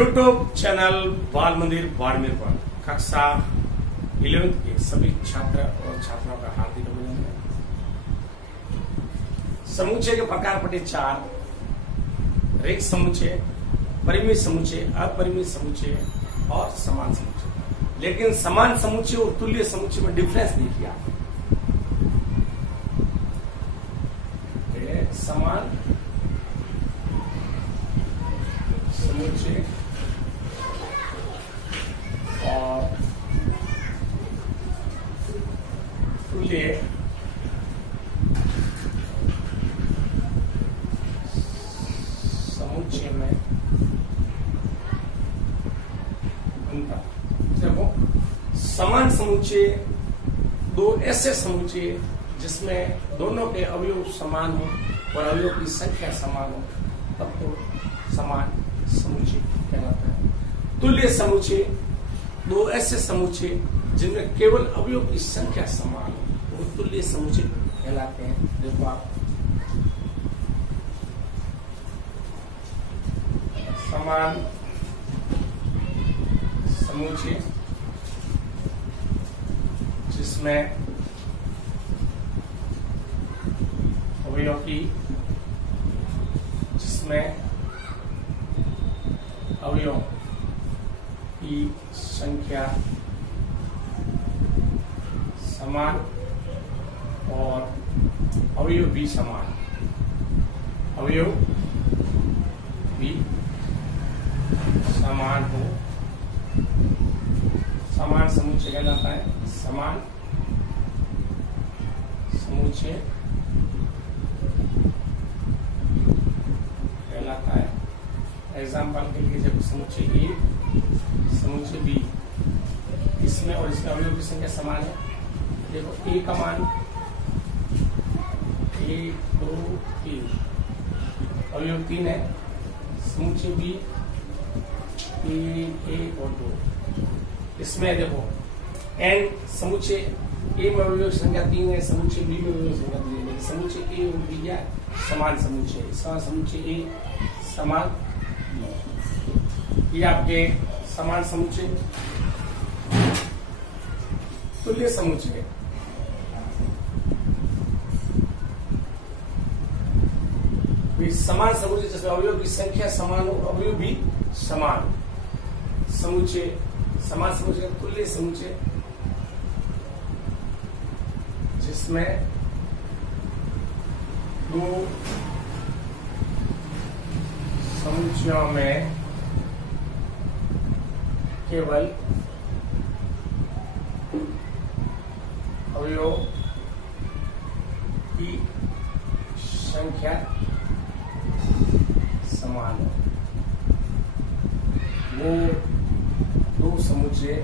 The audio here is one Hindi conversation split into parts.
यूट्यूब चैनल बाल मंदिर बाड़मेर पर कक्षा 11वीं के सभी छात्र और छात्राओं का हार्दिक अभिनंदन। समुच्चय के प्रकार पटे 4: रेख समुच्चय, परिमित समुच्चय, अपरिमित समुच्चय और समान समुच्चय। लेकिन समान समुच्चय और तुल्य समुच्चय में डिफरेंस देखिए आप। समान समुच्चय और तुल्य समुच्चय में अंतर। देखो, समान समुच्चय दो ऐसे समुच्चय जिसमें दोनों के अवयव समान हो और अवयव की संख्या समान हो, तब तो समान समुच्चय कहलाता है। तुल्य समुच्चय दो ऐसे समुच्चय जिनमें केवल अवयव की संख्या समान हो, वो तुल्य समुच्चय कहलाते हैं। देखो आप, समान समुच्चय जिसमें अवयव की अवयव की संख्या समान और अवयव भी समान, अवयव भी समान हो, समान समुच्चय कहलाता है। समान समुच्चय कहलाता है। एग्जाम्पल के लिए जब समुच्चय ए समुच्चय बी, इसमें और इसमें अवयव की संख्या समान है। देखो, ए का मान 1 2 3, अवयव 3 है। समुच्चय बी 3 1 और 2। इसमें देखो एन समुच्चय ए में अवयव संख्या 3 है, समुच्चय बी में अवयव संख्या 3 है। लेकिन समुच्चय ए और बी क्या समान समुच्चय, समुच्चय ए समान, ये आपके समान समुच्चय। तुल्य समुच्चय समान समुच्चय जिसमें अवयव की संख्या समान हो, अवयव भी समान समुच्चय। समान समुच्चय तुल्य समुच्चय जिसमें दो समुच्चयों में केवल अवयव की संख्या समान हो, वो दो समुच्चय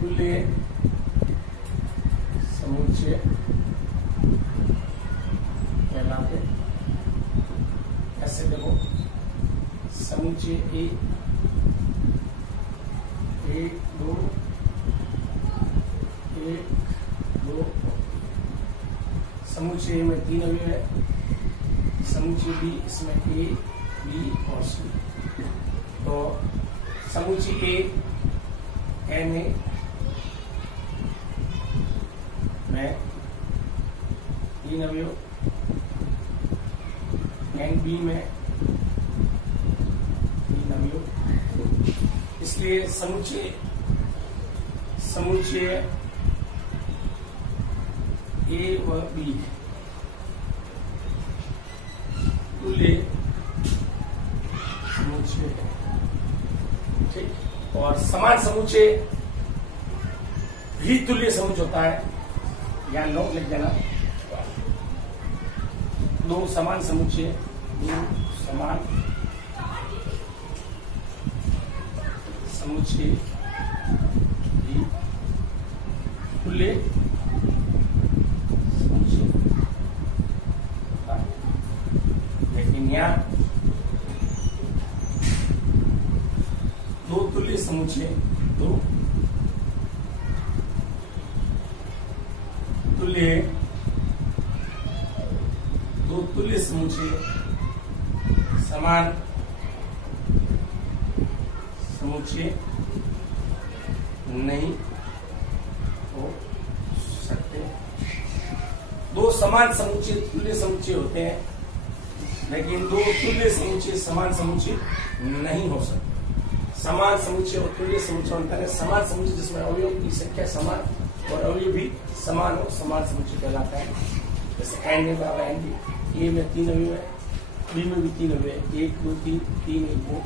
तुल्य समुच्चय कहलाते। ऐसे देखो, समुच्चय ए 1 2 1 2, समुच्चय में 3 अवयव है। समुच्चय बी, इसमें ए बी और सी। तो समुच्चय ए एन ए में 3 अवयव, एन बी में 3 अवयव। इसलिए समुच्चय ए व बी तुल्य समुच्चय है, ठीक। और समान समुच्चय भी तुल्य समुच्चय होता है। यहाँ नोट लिख देना, दो समान समुच्चय, दो समान समुच्चय भी तुल्य समुच्चय। लेकिन यहाँ दो तुल्य समुच्चय, दो तुल्य दो तुल्य समुच्चय समान समुच्चय नहीं हो सकते। दो समान समुच्चय तुल्य समुच्चय होते हैं, लेकिन दो तुल्य समुच्चय समान समुच्चय नहीं हो सकते। समान समुच्चय और तुल्य समुच्चय अंतर है। समान समुच्चय जिसमें अवयव की संख्या समान और अवयव भी समान हो, समान समुच्चय कहलाता है। जैसे एन में बराबर एन बी, ए में 3 अवयव है, बी में भी 3 अवयव है, 1 2 3 3 1 2,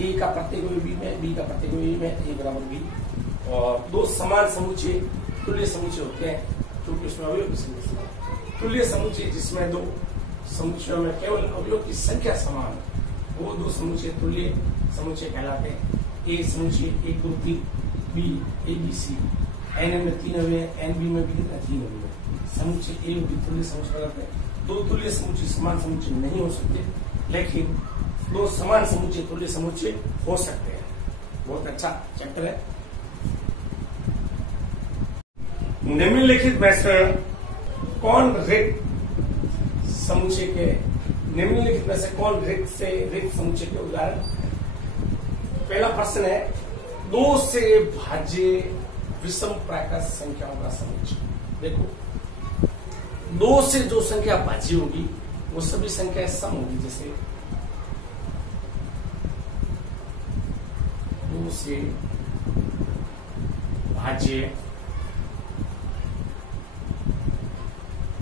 ए का प्रत्येक अवयव बी में, बी का प्रत्येक अवयव में, ए बराबर बी। और दो समान समुच्चय तुल्य समुच्चय होते हैं क्योंकि उसमें अवयव की संख्या समान। तुल्य समुच्चय जिसमें दो समुच्चयों में केवल अवयव की संख्या समान है, वो दो समुच्चय तुल्य समुच्चय कहलाते हैं। ए समुच्चय 1 2 3, B A B C, N में 3 अवयव, एन बी में भी कितना 3 अवयव है। समुच्चय ए और बी तुल्य समुच्चय कहलाते हैं। दो तुल्य समुच्चय समान समुच्चय नहीं हो सकते, लेकिन दो समान समुच्चय तुल्य समुच्चय हो सकते हैं। बहुत अच्छा चैप्टर है। निम्नलिखित में से कौन रिक्त समुच्चय के निम्नलिखित में से कौन रिक्त समुच्चय के उदाहरण? पहला प्रश्न है 2 से भाज्य विषम प्राकृत संख्याओं का समुच्चय। देखो 2 से जो संख्या भाज्य होगी वो सभी संख्याएं सम होगी। जैसे 2 से भाज्य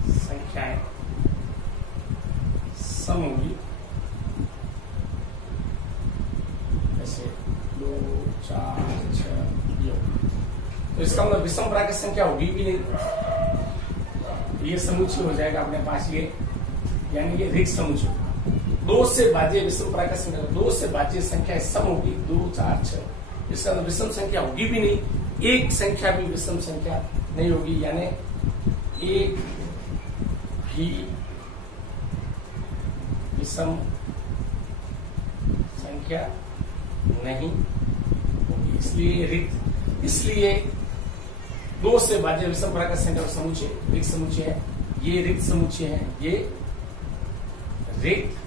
संख्याएं सम होगी। जैसे 2 4 6 ये, तो इसका मतलब विषम प्राकृत संख्या होगी भी नहीं, ये समुच्चय हो जाएगा अपने पास ये, यानी ये रिक्त समुच्चय। 2 से भाज्य विषम प्राकृत संख्या, 2 से भाज्य संख्या सम होगी 2 4 6, इसका मतलब विषम संख्या होगी भी नहीं, एक संख्या भी विषम संख्या नहीं होगी, यानी एक भी विषम संख्या नहीं होगी, इसलिए रिक्त। इसलिए 2 से भाज्य विषम प्राकृत संख्या का समुच्चय रिक्त समुच्चय है। ये रिक्त समुच्चय है, ये रिक्त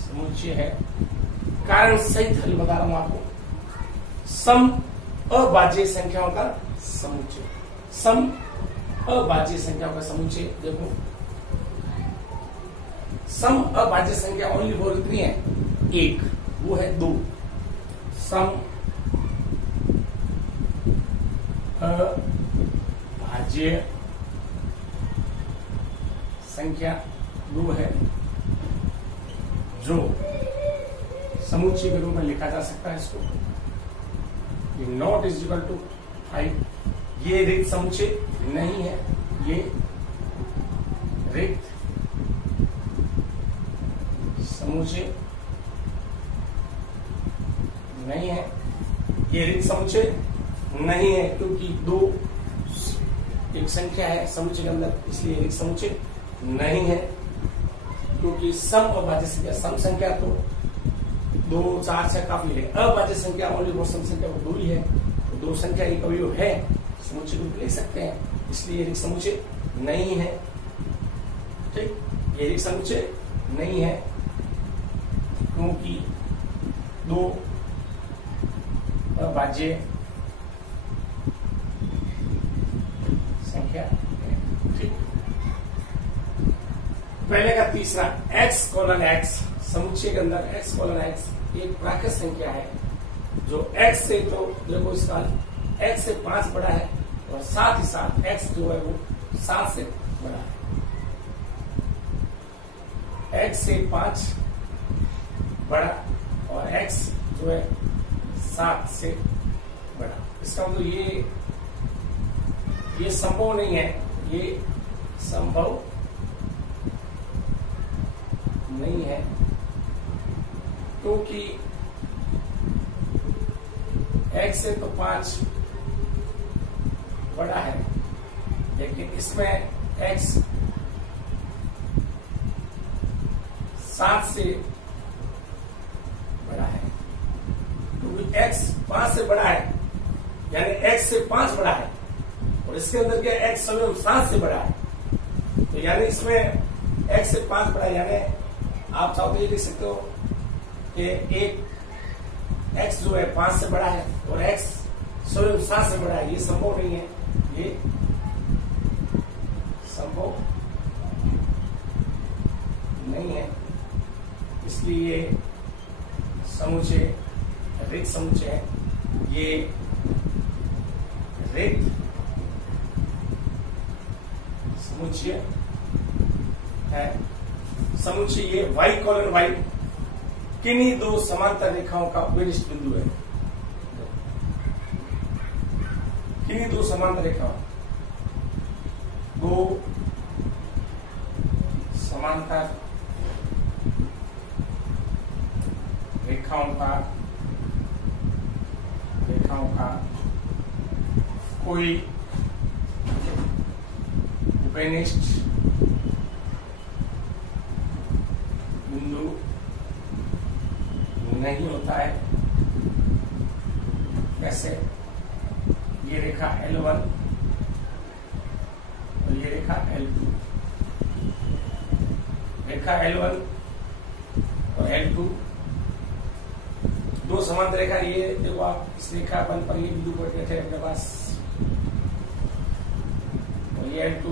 समुच्चय है। कारण सहित हल बता रहा हूं आपको। सम अभाज्य संख्याओं का समुच्चय, सम अभाज्य संख्याओं का समुच्चय। देखो सम अभाज्य संख्या ओनली फॉर कितनी है? 1, वो है 2। सम अभाज्य संख्या 2 है, जो समुच्चय के रूप में लिखा जा सकता है इसको। ये नॉट इज इक्वल टू 5, ये रिक्त समुच्चय नहीं है, ये रिक्त समुच्चय नहीं है, ये रिक्त समुच्चय नहीं है क्योंकि 2 एक संख्या है समुच्चय के अंदर, इसलिए रिक्त समुच्चय नहीं है। क्योंकि सम अभाज्य संख्या, सम संख्या तो 2 4 6 काफी है, अभाज्य संख्या ओनली फॉर सम संख्या वो 2 ही है, तो 2 संख्या एक अवयव है, समुच्चय रूप ले सकते हैं, इसलिए रिक्त समुच्चय नहीं है। ठीक, ये रिक्त समुच्चय नहीं है क्योंकि 2 अभाज्य संख्या है। ठीक, पहले का तीसरा x कोलन x, समुच्चय के अंदर x कोलन x एक प्राकृत संख्या है जो x से, तो देखो इसका x से 5 बड़ा है और साथ ही साथ x जो है वो 7 से बड़ा है। x से 5 बड़ा और x जो है 7 से बड़ा, इसका मतलब ये संभव नहीं है, ये संभव नहीं है क्योंकि x से तो 5 बड़ा है, लेकिन इसमें x 7 से बड़ा है। क्योंकि x 5 से बड़ा है, यानी x से 5 बड़ा है, और इसके अंदर क्या x समय 7 से बड़ा है, तो यानी इसमें x से 5 बड़ा, यानी आप चाहो तो ये लिख सकते हो कि एक x जो है 5 से बड़ा है और x स्वयं 7 से बड़ा है। ये संभव नहीं है, ये संभव नहीं है, इसलिए ये समुच्चय रिक्त समुच्चय है। ये रिक्त समुच्चय है। समुच्चय ये y कोलन y किन्हीं दो समांतर रेखाओं का उपविष्ट बिंदु है। किन्हीं दो समांतर रेखाओं, दो समांतर रेखाओं का कोई उपनिष्ठ बिंदु नहीं होता है। कैसे? ये रेखा L1 और ये रेखा L2, रेखा L1 और L2 दो समांतर रेखा। ये देखो आप इस रेखा पर ये बिंदु पर बैठे अपने पास, और ये L2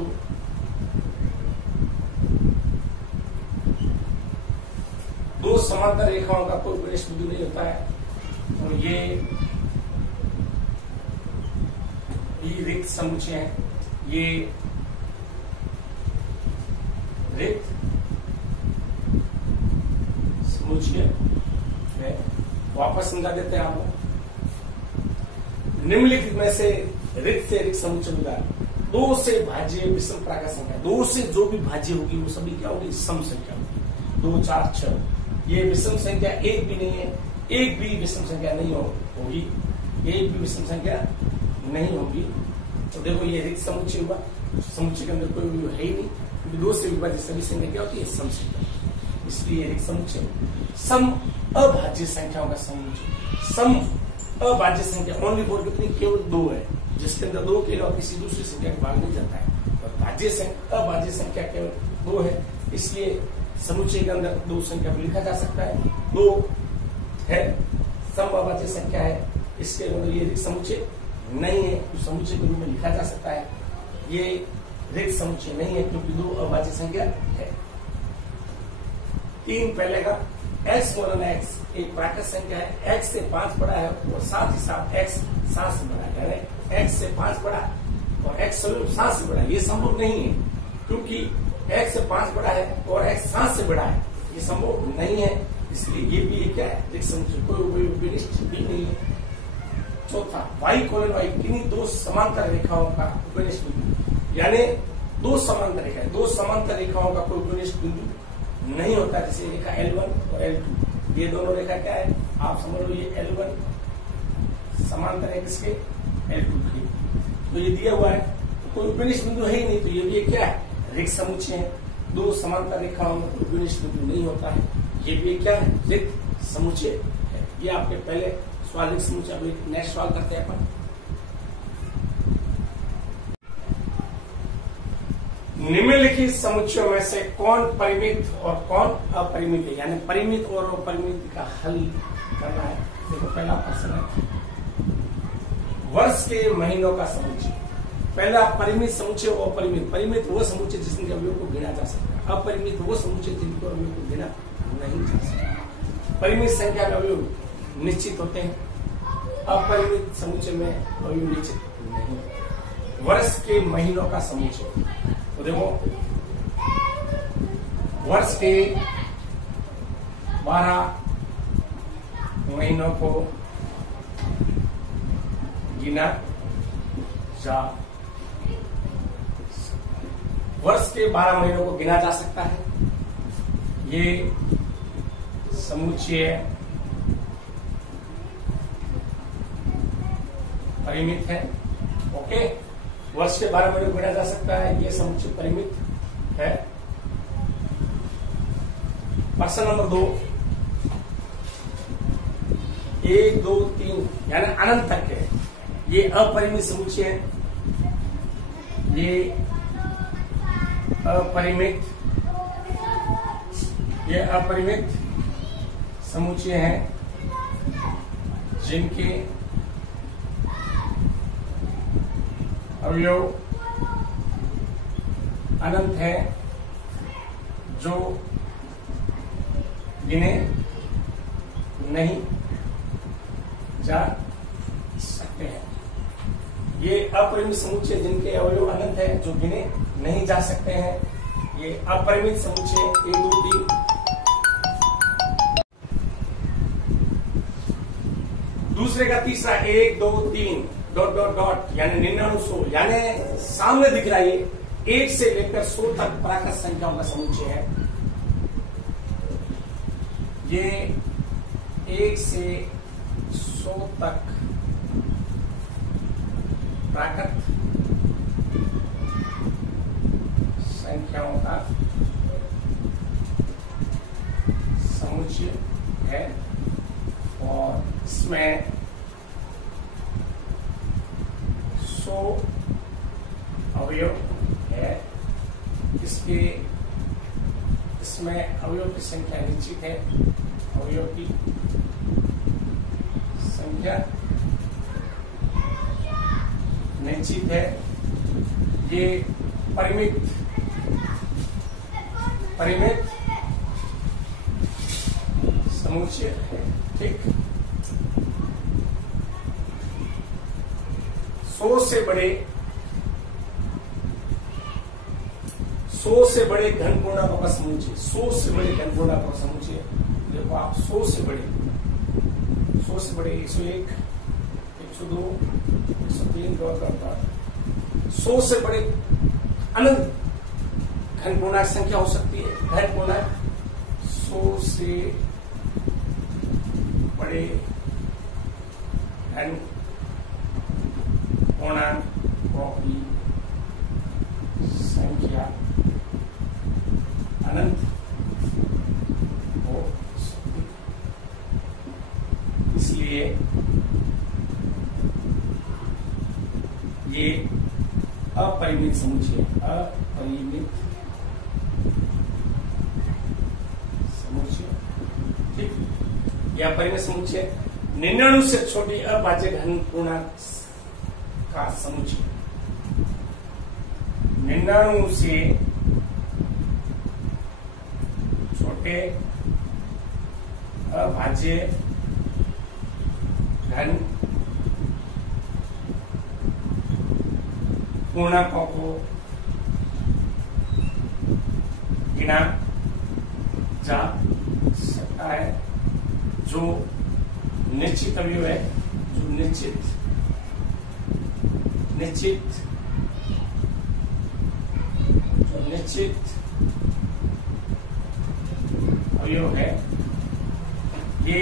दो समांतर रेखाओं का कोई उपनिष्ठ बिंदु नहीं होता है। और ये रिक्त समुच्चय है। ये रिक्त समुच्चय है। वापस समझा देते हैं आपको। निम्नलिखित में से रिक्त समुच्चय मिला दो से भाज्य विषम प्राकृत संख्या, दो से जो भी भाज्य होगी वो सभी क्या होगी? सम संख्या होगी। 2, 4, 6 ये विषम संख्या एक भी नहीं है, एक भी विषम संख्या नहीं होगी, एक भी विषम संख्या नहीं होगी। तो देखो ये रिक्त समुच्चय हुआ, समुच्चय के अंदर कोई भी है ही नहीं, क्योंकि दो से विभाजित सभी संख्या क्या होती है? सम संख्या, इसलिए रिक्त समुच्चय। सम अभाज्य संख्याओं का समुच्चय। सम अभाज्य संख्या ओनली फॉर कितनी? केवल 2 है, जिसके अंदर 2 के अलावा किसी दूसरी संख्या का भाग नहीं जाता है। और भाज्य संख्या अभाज्य संख्या केवल 2 है, इसलिए समुच्चय के अंदर 2 संख्या को लिखा जा सकता है। 2 है, सम अभाज्य संख्या है, इसके अंदर ये रिक्त समुच्चय नहीं है, तो समुच्चय के रूप में लिखा जा सकता है। ये रिक्त समुच्चय नहीं है क्योंकि 2 अभाज्य संख्या है। 3 पहले का x कोलन x एक प्राकृत संख्या है, x से 5 बड़ा है और साथ ही साथ x 7 से बड़ा है, यानी x से 5 बड़ा और x स्वयं 7 से बड़ा है। ये संभव नहीं है क्योंकि x से 5 बड़ा है और x 7 से बड़ा है, ये संभव नहीं है, इसलिए ये भी क्या है? रिक्त समुच्चय, कोई उपनिष्ठ भी नहीं है। चौथा y कोलन y किन्हीं दो समांतर रेखाओं का उपनिष्ठ बिंदु, यानी दो समांतर रेखा, दो समांतर रेखाओं का कोई उपनिष्ठ बिंदु नहीं होता। जैसे रेखा L1 और L2, ये दोनों रेखा क्या है? आप समझ लो ये L1 समांतर है किसके? L2 की। तो ये दिया हुआ है, तो कोई उपनिष्ठ बिंदु है ही नहीं, तो ये भी क्या है? रिक्त समुच्चय है। दो समांतर रेखाओं में कोई उपनिष्ठ बिंदु नहीं होता है, ये भी क्या है? रिक्त समुच्चय है। ये आपके पहले सवाल रिक्त समुच्चय। अब एक नेक्स्ट सवाल करते हैं अपन। निम्नलिखित समुच्चयों में से कौन परिमित और कौन अपरिमित है? यानी परिमित और अपरिमित का हल करना है। देखो पहला प्रश्न है वर्ष के महीनों का समुच्चय। पहला परिमित समुच्चय और अपरिमित। परिमित वो समुच्चय जिसके अवयव को गिना जा सकता है, अपरिमित वो समुच्चय जिनको अवयव को गिना नहीं जा सकता। परिमित संख्या में अवयव निश्चित होते हैं, अपरिमित समुच्चय में अवयव निश्चित नहीं। वर्ष के महीनों का समुच्चय, तो देखो वर्ष के 12 महीनों को गिना जा, वर्ष के 12 महीनों को गिना जा सकता है। ये समुच्चय परिमित है। ओके, वर्ष के 12 महीनों को गिना जा सकता है, ये समुच्चय परिमित है। प्रश्न नंबर 2, 1, 2, 3 यानी अनंत तक है, ये अपरिमित समुच्चय है। ये अपरिमित, ये अपरिमित समुच्चय हैं जिनके अवयव अनंत है, जो गिने नहीं जा सकते हैं। ये अपरिमित समुच्चय जिनके अवयव अनंत है, जो गिने नहीं जा सकते हैं, ये अपरिमित समुच्चय 1 2 3। दूसरे का तीसरा 1 2 3 डॉट डॉट डॉट यानी 99 यानी सामने दिख रहा है 1 से लेकर 100 तक प्राकृत संख्याओं का समुच्चय है। ये 1 से 100 तक प्राकृत संख्याओं का समुच्चय है और इसमें 100 अवयव है। इसमें अवयव की संख्या निश्चित है, अवयव की संख्या निश्चित है। ये परिमित समुच्चय है। ठीक, 100 से बड़े घन पूर्णांकों का समुच्चय, 100 से बड़े घन पूर्णांकों का समुच्चय। देखो आप 100 से बड़े 101 102 103 100 से बड़े अनंत घन पूर्णांक संख्या हो सकती है। घन पूर्णांक 100 से बड़े घन पूर्णांकों की संख्या अनंत हो सकती है। इसलिए ये अपरिमित समुच्चय, ठीक, यह अपरिमित समुच्चय 99 से छोटी अभाज्य घन पूर्णांक का समुच्चय। 99 से छोटे अभाज्य घन पूर्णांकों को गिना जा सकता है, जो निश्चित अवयव है, जो निश्चित अवयव है। ये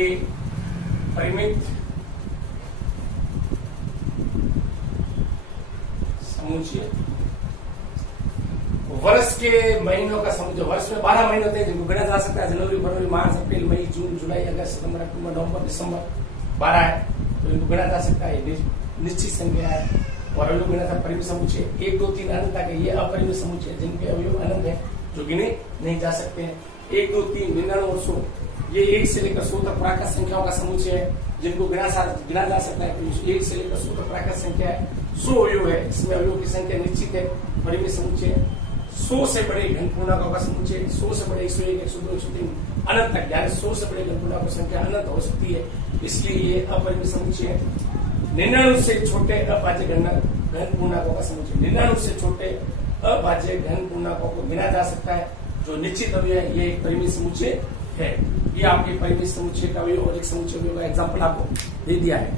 परिमित समुच्चय वर्ष के महीनों का समुच्चय। वर्ष में 12 महीने होते हैं जिनको गिना जा सकता है। जनवरी, फरवरी, मार्च, अप्रैल, मई, जून, जुलाई, अगस्त, सितंबर, अक्टूबर, नवंबर, दिसंबर 12 है, तो इनको गिना जा सकता है। निश्चित संख्या है और अवयव गिना था परिमित समुच्चय 1 2 3 अनंत तक। ये अपरिमित समुच्चय जिनके अवयव अनंत है, जो गिने नहीं जा सकते हैं। 1 2 3 99 और 100 ये 1 से लेकर 100 तक प्राकृत संख्याओं का समुच्चय है, जिनको गिना जा सकता है। तो 1 से लेकर 100 तक प्राकृत संख्या है। 100 अवयव है, इसमें अवयव की संख्या निश्चित है, परिमित समुच्चय। 100 से बड़े घन पूर्णांकों का समुच्चय, 100 से बड़े 101 102 103 अनंत तक, यानी 100 से बड़े घन पूर्णांकों की संख्या अनंत हो सकती है, इसलिए ये अपरिमित समुच्चय है। 99 से छोटे अभाज्य घन पूर्णांकों का समुच्चय, 99 से छोटे अभाज्य घन पूर्णांकों को गिना जा सकता है, जो निश्चित अवयव है। ये एक परिमित समुच्चय है। ये आपके परिमित समुच्चय का अवयव और एक समुच्चय अवयव का एग्जाम्पल आपको दे दिया है।